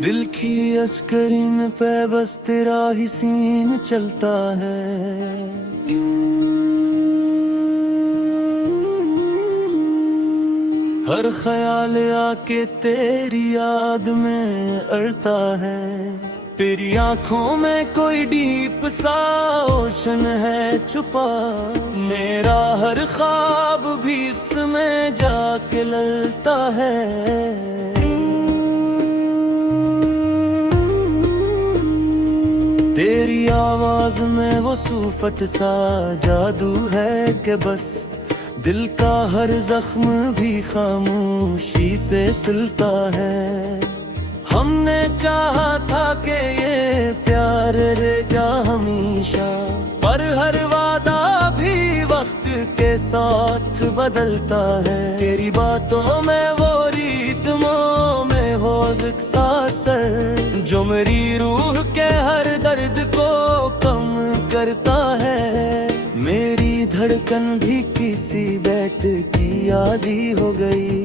दिल की अस्करीन पे बस तेरा ही सीन चलता है। हर ख्याल आके तेरी याद में अड़ता है। तेरी आंखों में कोई डीप सा ओशन है छुपा। मेरा हर ख्वाब भी इसमें जाके ललता है। तेरी आवाज में वो सूफत सा जादू है कि बस दिल का हर जख्म भी खामोशी से सिलता है। हमने चाहा था कि ये प्यार रहेगा हमेशा, पर हर वादा भी वक्त के साथ बदलता है। तेरी बातों में वो रिदमों में हो सा असर जो मेरी रूह के हर दर्द को कम करता है। मेरी धड़कन भी किसी बैठ की आदी हो गई।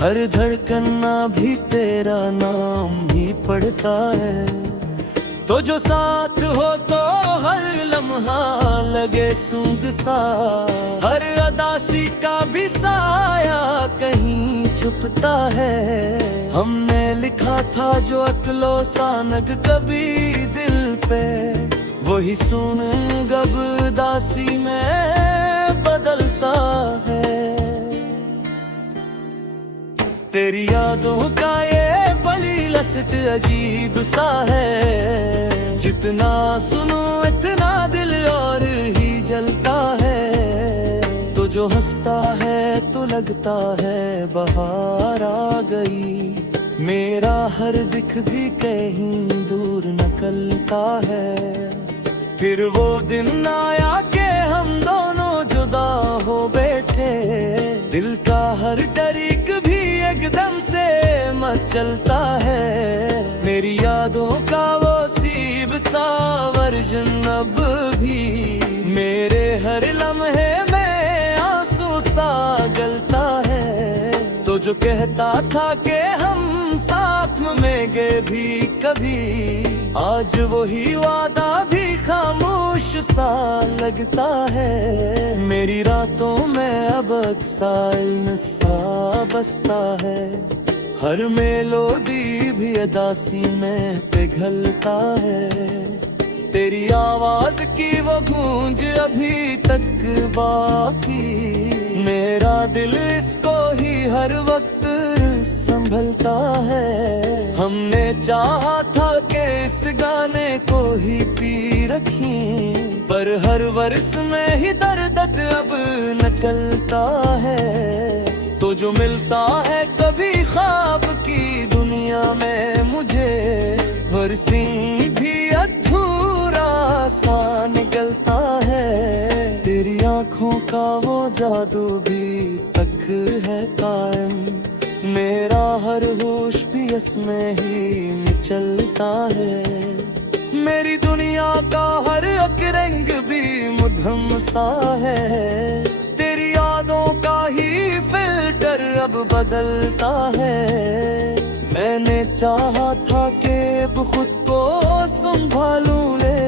हर धड़कन ना भी तेरा नाम ही पढ़ता है। तो जो साथ हो तो हर लम्हा लगे सूंघ सा। हर अदासी का भी साया कहीं छुपता है। हमने लिखा था जो अकलो सानग कभी दिल पे, वही सुन गब दासी में बदलता है। तेरी यादों का ये पली लसट अजीब सा है। जितना सुनो इतना दिल और ही जलता है। तो जो हंसता है तो लगता है बहार आ गई। मेरा हर दिख भी कहीं दूर निकलता है। फिर वो दिन आया कि हम दोनों जुदा हो बैठे। दिल का हर टरीक भी एकदम से मचलता है। मेरी यादों का वो सीब सा वर्जन अब भी मेरे हर लम्हे में आंसू सा गलता है। तो जो कहता था कि हम साथ में गए भी कभी, आज वही वादा भी खामोश सा लगता है। मेरी रातों में अब अक्साल सा बसता है। हर मेलोडी भी अदासी में पिघलता है। तेरी आवाज की वो गूंज अभी तक बाकी। मेरा दिल इसको ही हर वक्त संभलता है। हमने चाहा था कि इस गाने को ही पी रखें, पर हर वर्ष में ही दर्द अब निकलता है। तो जो मिलता है कभी ख्वाब की दुनिया में मुझे, वर्षी भी अधूरा सा निकलता है। तेरी आंखों का वो जादू भी तक है कायम। मेरा हर होश भी इसमें ही मचलता है। मेरी दुनिया का हर एक रंग भी मुधम सा है। तेरी यादों का ही फिल्टर अब बदलता है। मैंने चाहा था कि अब खुद को संभालूं ले,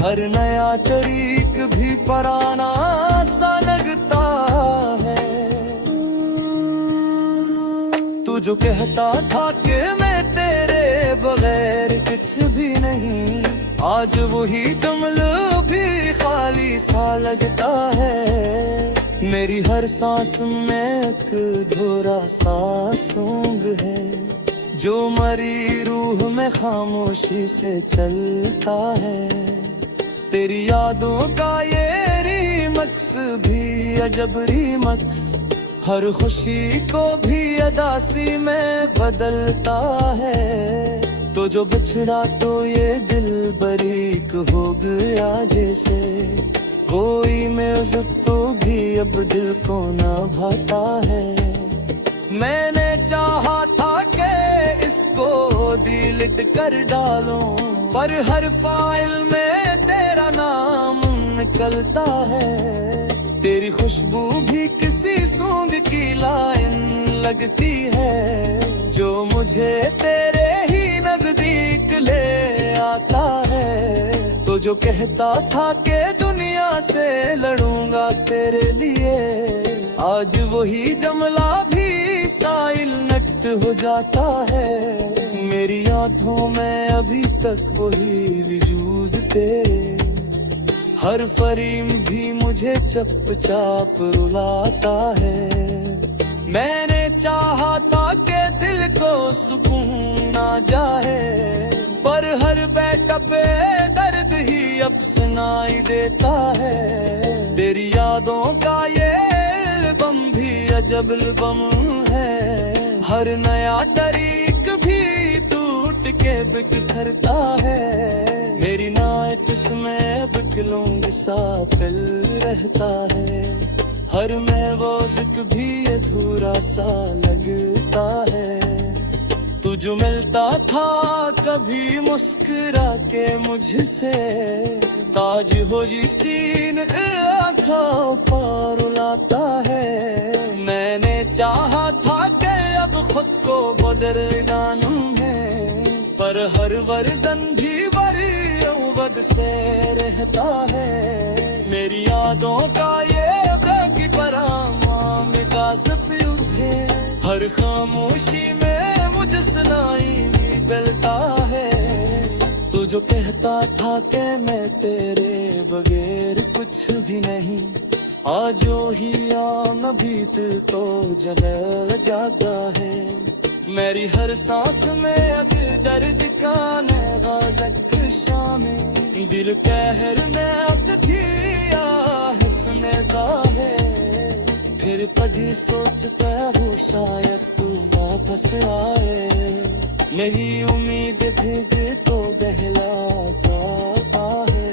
हर नया तरीक भी पराना सा लगता है। तू जो कहता था कि मैं तेरे बगैर कुछ भी नहीं, आज वही जुमला भी खाली सा लगता है। मेरी हर सांस में एक अधूरा सा सूंघ है, जो मरी रूह में खामोशी से चलता है। तेरी यादों का ये रीमक्स भी अजब रीमक्स, हर खुशी को भी अदासी में बदलता है। तो जो बिछड़ा तो ये दिल बरीक हो गया जैसे, कोई म्यूजिक तो भी अब दिल को ना भाता है। मैंने चाहा था कि इसको डिलीट कर डालूं, पर हर फाइल में तेरा नाम निकलता है। तेरी खुशबू भी किसी सूंघ की लाइन लगती है, जो मुझे तेरे ही नजदीक ले आता है। तो जो कहता था कि दुनिया से लड़ूंगा तेरे लिए, आज वही जमला भी साइल नट हो जाता है। मेरी आंखों में अभी तक वही विजूज तेरे, हर फरीम भी मुझे चुपचाप रुलाता है। मैंने चाहा था कि दिल को सुकून ना जाए, पर हर बैठा पे दर्द ही अब सुनाई देता है। तेरी यादों का ये एल्बम भी अजब एल्बम है, हर नया तारीख भी टूट के बिखरता है। मेरी नाइट इसमें बिकलूंगी सा फिल रहता है, हर महवूज़ भी अधूरा सा लगता है। तू जो मिलता था कभी मुस्कुरा के मुझसे, ताज हो जी सीन आँखों पर रुलाता है। मैंने चाहा था कि अब खुद को बदलना है, पर हर वर्जन भी बद से रहता है। मेरी यादों का ये ब्रेक पराम गाज़ब उठे, हर खामोशी में मुझे सुनाई मिलता है। तू जो कहता था कि मैं तेरे बगैर कुछ भी नहीं, आज ही आम बीत तो जल जागा है। मेरी हर सांस में अब दर्द का गाज़क शामिल, दिल कहर में अब दिया हंसनेता है। फिर कभी सोचता हूँ शायद तू वापस आए, मेरी उम्मीद भी तो बहला जाता है।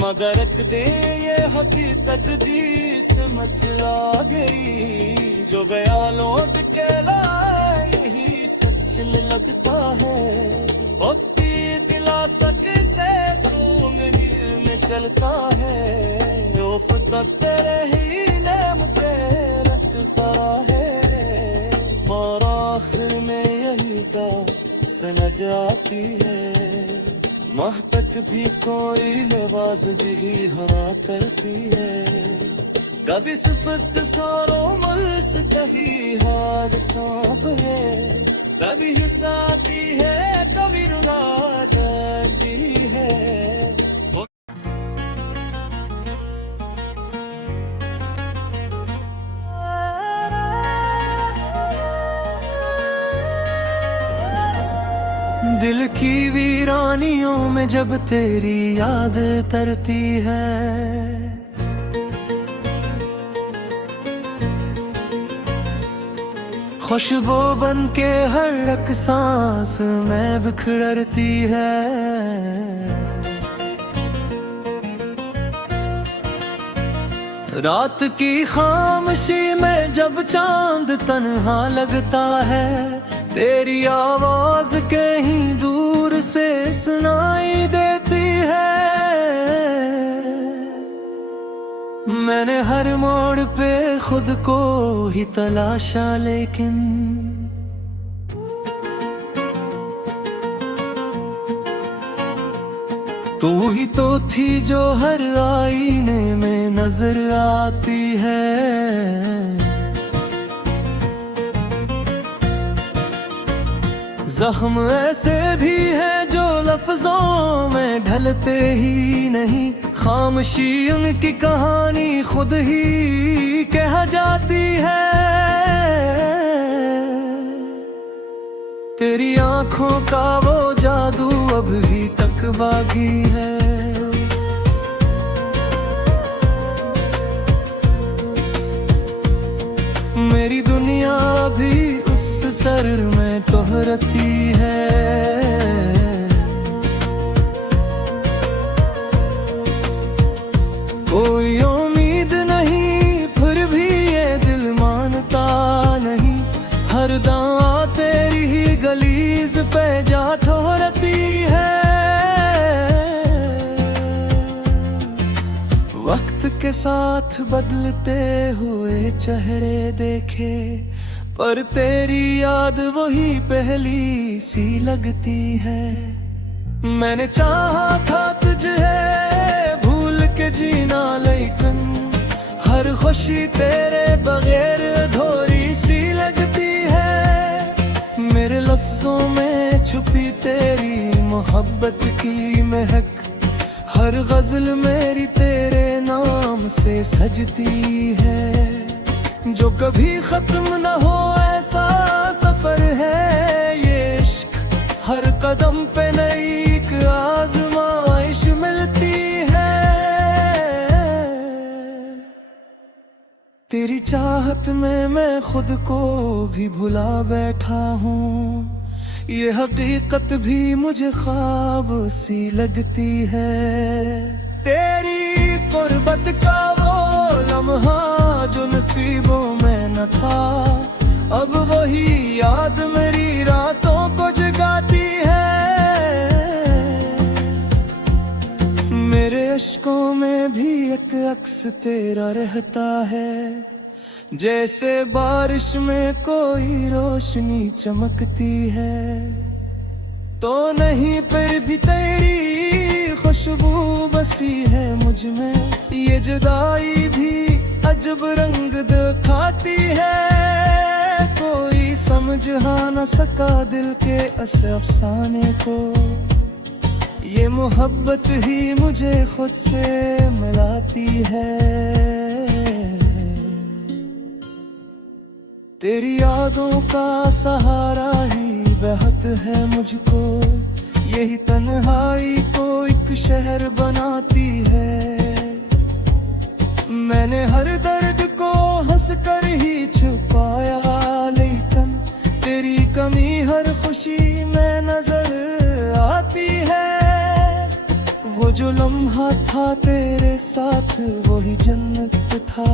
मगर रख दे ये हकीकत दी समझ आ गई, जो गया लौट के लाए यही सच लगता है। वक्ती दिला सके से सूंघ में चलता है, जो फकत तेरे ही नाम पे रखता है। और आखिर में यही का समझ आती है, माह तक भी कोई नवाज़गी हवा करती है। कभी सिफत सारो मल्स कहीं हार सांप है, कभी हंसाती है कभी रुला करती है। दिल की वीरानियों में जब तेरी याद तरती है, खुशबू बन के हर एक सांस में बिखरती है। रात की खामोशी में जब चांद तन्हा लगता है, तेरी आवाज कहीं दूर से सुनाई देती है। मैंने हर मोड़ पे खुद को ही तलाशा, लेकिन तू ही तो थी जो हर आईने में नजर आती है। जख्म ऐसे भी है जो लफ्जों में ढलते ही नहीं, खामोशी उनकी कहानी खुद ही कह जाती है। तेरी आंखों का वो जादू अब भी तक बाकी है। मेरी दुनिया भी उस सर में तोहरती है। कोई उम्मीद नहीं फिर भी ये दिल मानता नहीं, हर दां तेरी ही गलीज पे जा ठहरती है। वक्त के साथ बदलते हुए चेहरे देखे, पर तेरी याद वही पहली सी लगती है। मैंने चाहा था तुझे भूल के जीना, लेकिन हर खुशी तेरे बगैर अधूरी सी लगती है। मेरे लफ्जों में छुपी तेरी मोहब्बत की महक, हर गजल मेरी तेरे नाम से सजती है। जो कभी खत्म न हो ऐसा सफर है ये इश्क, हर कदम पे नई एक आजमाइश मिलती है। तेरी चाहत में मैं खुद को भी भुला बैठा हूँ, ये हकीकत भी मुझे ख्वाब सी लगती है। तेरी कुर्बत का वो लम्हा जो नसीबों में न था, अब वही याद मेरी रातों को जगाती है। मेरे अश्कों में भी एक अक्स तेरा रहता है, जैसे बारिश में कोई रोशनी चमकती है। तो नहीं फिर भी तेरी खुशबू बसी है मुझ में, ये जुदाई भी अजब रंग दिखाती है। कोई समझ न सका दिल के इस अफसाने को, ये मोहब्बत ही मुझे खुद से मिलाती है। तेरी यादों का सहारा ही बहुत है मुझको, यही तन्हाई को एक शहर बनाती है। मैंने हर दर्द को हंस कर ही छुपाया, लेकिन तेरी कमी हर खुशी में नजर आती है। वो जो लम्हा था तेरे साथ वही जन्नत था,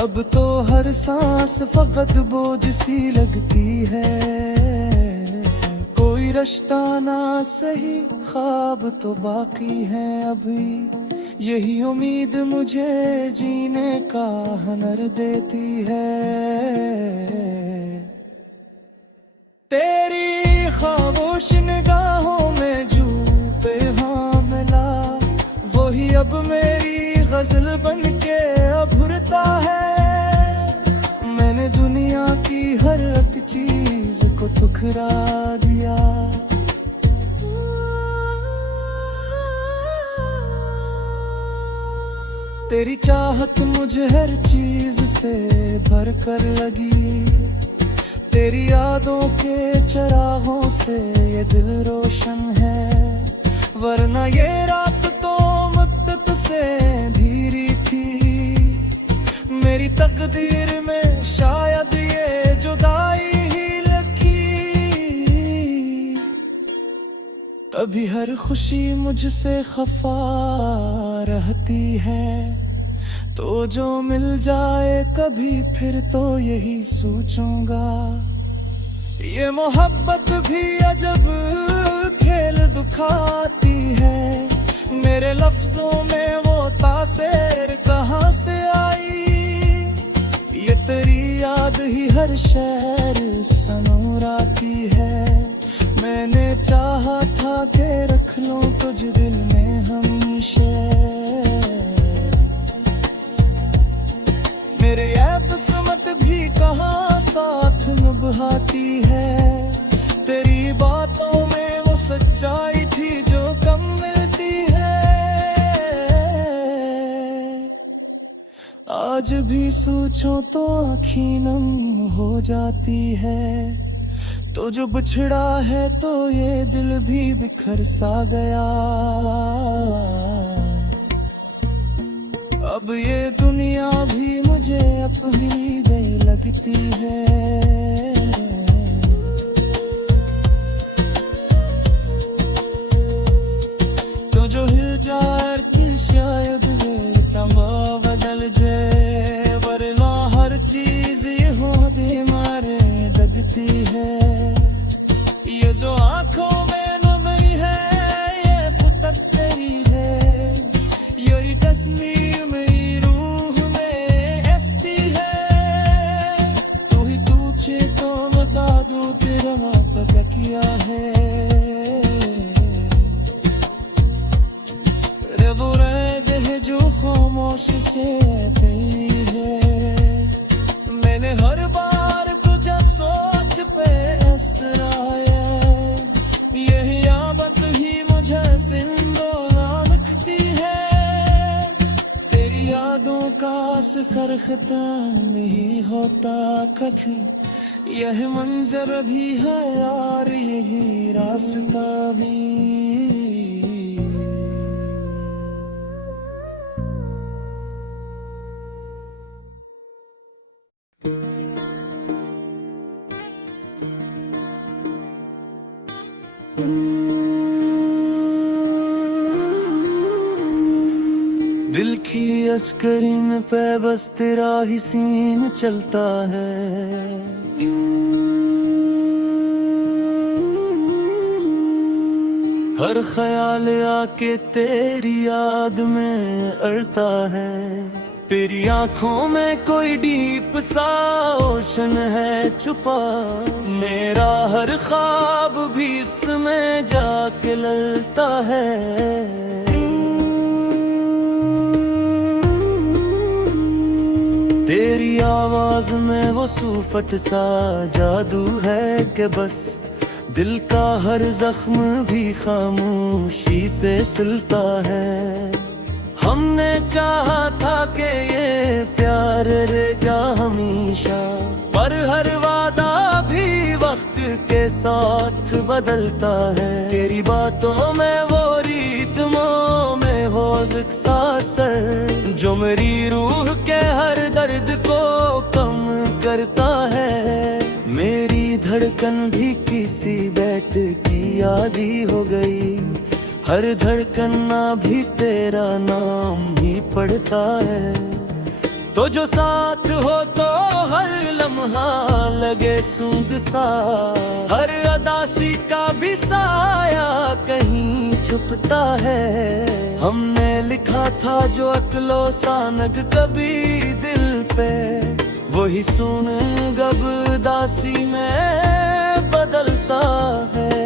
अब तो हर सांस फकत बोझ सी लगती है। कोई रिश्ता ना सही ख्वाब तो बाकी है अभी, यही उम्मीद मुझे जीने का हुनर देती है। तेरी खामोश निगाहों में जो पैगाम मिला, वही अब मेरी गजल बन के अभुरता है। मैंने दुनिया की हर एक चीज को ठुकरा दिया, तेरी चाहत मुझे हर चीज से भर कर लगी। तेरी यादों के चरागों से ये दिल रोशन है, वरना ये रात तो मुद्दत से धीरी थी। मेरी तकदीर में शायद ये जुदाई ही लिखी, कभी हर खुशी मुझसे खफा रहती है। तो जो मिल जाए कभी फिर तो यही सोचूंगा, ये मोहब्बत भी अजब खेल दुखाती है। मेरे लफ्जों में वो तासीर कहाँ से आई, ये तेरी याद ही हर शहर सनोराती है। मैंने चाहा था कि रख लूं तुझ दिल में हमेशा, मेरे ऐब किस्मत भी कहाँ साथ निभाती है। तेरी बातों में वो सच्चाई थी जो कम मिलती है। आज भी सोचो तो आँखें नम हो जाती है। तो जो बिछड़ा है तो ये दिल भी बिखर सा गया। अब ये दुनिया भी मुझे अपनी दे लगती है। तो जो हिल जाए कि शायद वे चंबा बदल जाए, वरना हर चीज ये हो दे मारे लगती है। ये जो आंखों में नमी है ये फुतक तेरी है, यही तस्वीर में खामोश से गई है। मैंने हर बार तुझे सोच पे इस तरह यही आदत ही मुझे जिंदोला रखती है। तेरी यादों का सफर खत्म नहीं होता कभी, यह मंजर भी है यार यही रास्ता भी। दिल की अस्करीन पे बस तेरा ही सीन चलता है। हर ख्याल आके तेरी याद में अड़ता है। तेरी आंखों में कोई डीप सा ओशन है छुपा, मेरा हर ख्वाब भी इसमें जाके ललता है। तेरी आवाज में वो सूफत सा जादू है कि बस दिल का हर जख्म भी खामोशी से सिलता है। हमने चाहा था कि ये प्यार रहेगा हमेशा, पर हर वादा भी वक्त के साथ बदलता है। तेरी बातों में वो रिदमों में हो सा सर, जो मेरी रूह के हर दर्द को कम करता है। मेरी धड़कन भी किसी बैठ की आदी हो गई, हर धड़कन ना भी तेरा नाम ही पढ़ता है। तो जो साथ हो तो हर लम्हा लगे सूंद सा, हर अदासी का भी साया कहीं छुपता है। हमने लिखा था जो अक्लो सानग कभी दिल पे, वही सुन गब दासी में बदलता है।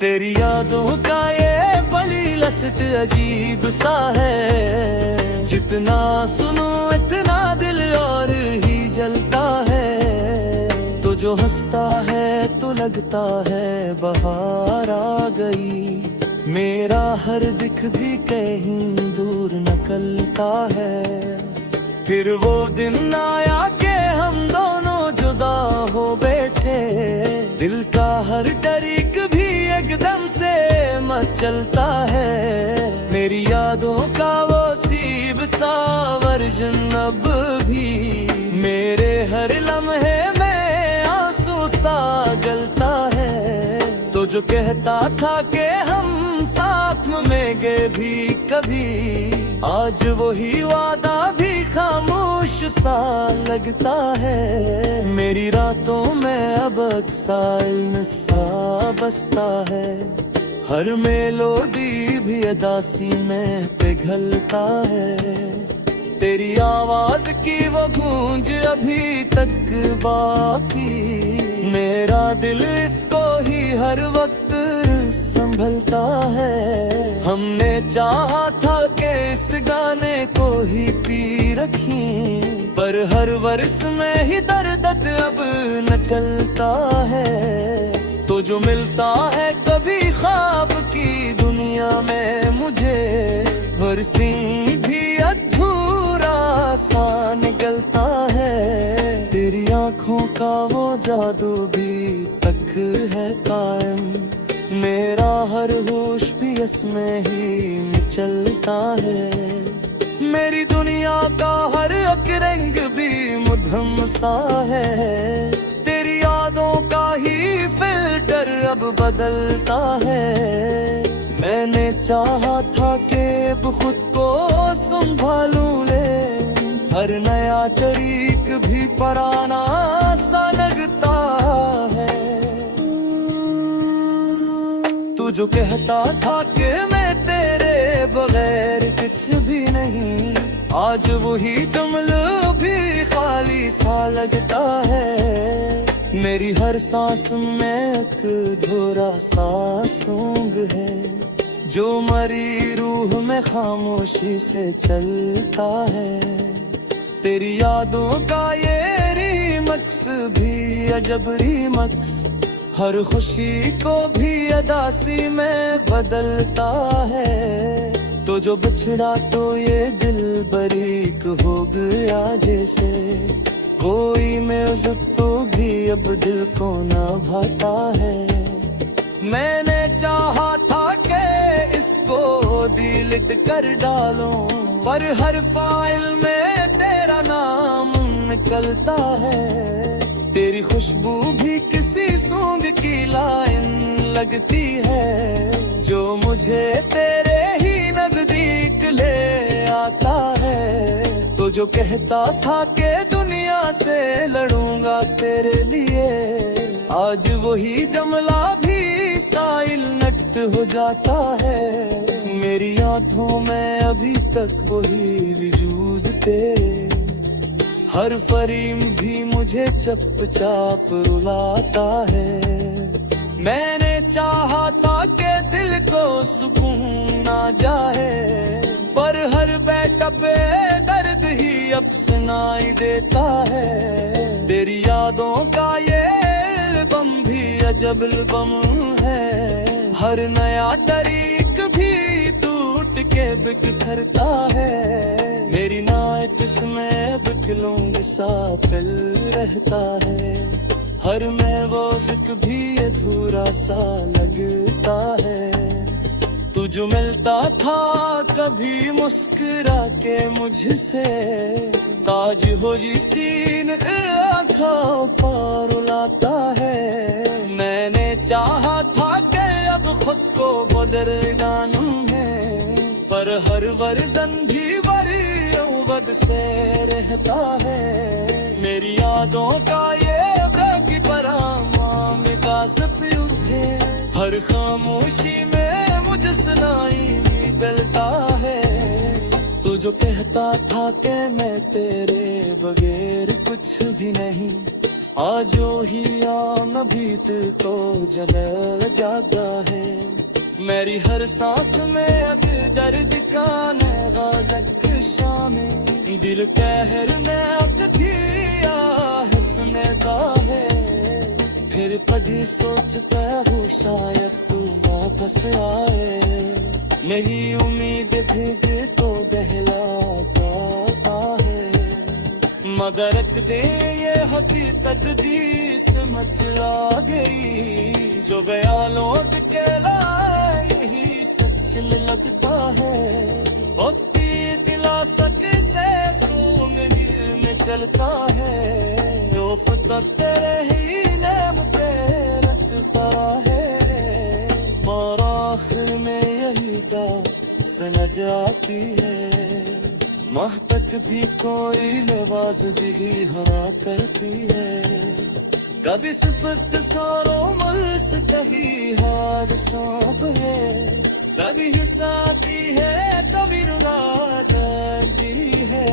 तेरी यादों का ये पली लसट अजीब सा है, जितना सुनो इतना दिल और ही जलता है। तो जो हंसता है तो लगता है बहार आ गई, मेरा हर दिख भी कहीं दूर निकलता है। फिर वो दिन आया कि हम दोनों जुदा हो बैठे, दिल का हर टरीक भी एकदम से मचलता है। मेरी यादों का वो सीब सा वर्जन अब भी मेरे हर लम्हे में आंसू सा गलता है। तो जो कहता था कि हम साथ में गए भी कभी, आज वही वादा भी खामोश सा लगता है। मेरी रातों में अब अक्साल सा बसता है, हर मेलोडी भी अदासी में पिघलता है। तेरी आवाज की वो गूंज अभी तक बाकी, मेरा दिल इसको ही हर वक्त संभलता है। हमने चाहा था कि इस गाने को ही पी रखें, पर हर वर्ष में ही दर्द अब निकलता है। तो जो मिलता है कभी ख्वाब की दुनिया में मुझे, हर सीन भी अधूरा सा निकलता है। तेरी आंखों का वो जादू भी तक है कायम, मेरा हर होश भी इसमें ही मचलता है। मेरी दुनिया का हर एक रंग भी मुधम सा है, तेरी यादों का ही फिल्टर अब बदलता है। मैंने चाहा था कि अब खुद को संभालूं ले, हर नया तरीक भी पुराना सा लगता है। तू जो कहता था कि मैं तेरे बगैर कुछ भी नहीं, आज वही जुमला भी खाली सा लगता है। मेरी हर सांस में एक अधूरा सा सॉन्ग है, जो मरी रूह में खामोशी से चलता है। तेरी यादों का ये रीमक्स भी अजब रीमक्स, हर खुशी को भी अदासी में बदलता है। तो जो बिछड़ा तो ये दिल बरीक हो गया जैसे, कोई म्यूजिक तो भी अब दिल को ना भाता है। मैंने चाहा था कि इसको डिलीट कर डालूं, पर हर फाइल में तेरा नाम निकलता है। तेरी खुशबू भी किसी सॉन्ग की लाइन लगती है, जो मुझे तेरे ही नजदीक ले आता है। तो जो कहता था कि दुनिया से लड़ूंगा तेरे लिए, आज वही जमला भी साइलेंट हो जाता है। मेरी आंखों में अभी तक वही विजूज तेरे, हर फरीम भी मुझे चुपचाप रुलाता है। मैंने चाहा था कि दिल को सुकून ना जाए, पर हर बैठ पे दर्द ही अब सुनाई देता है। तेरी यादों का ये एल्बम भी अजब एल्बम है, हर नया तारीख भी टूट के बिखरता है। मेरी नाइट इसमें बिखलूंगी सा पिल रहता है, हर महवूज़ भी अधूरा सा लगता है। तू जो मिलता था कभी मुस्कुरा के मुझसे, ताज हो जी सीन आँखों पर रुलाता है। मैंने चाहा था कि अब खुद को बदलना है, पर हर वर्जन भी वद से रहता है। मेरी यादों का ये ब्रेक परामाम का सपने, हर खामोशी में मुझे सुनाई भी मिलता है। तू जो कहता था कि मैं तेरे बगैर कुछ भी नहीं, आज ही आम बीत तो जल जाता है। मेरी हर सांस में अब दर्द का नगाज़क शामिल, दिल कहर में अब दिया हंसने का है। फिर कभी सोचता हूँ शायद तू वापस आए, नहीं उम्मीद भीग तो बहला जाता है। मगर रख दे ये हकीकत दी समझ आ गई, जो गया लौट के लाए ही सच लगता है। वक्ती दिलासक से सूंघ में चलता है, जो फकत तेरे ही नाम पे रखता है। और आखिर में यही बात समझ आती है, माह तक भी कोई नवाज़गी हरा करती है। कभी सिफत सारो मल्स कभी हार सांप है, कभी हंसाती है कभी रुला देती है।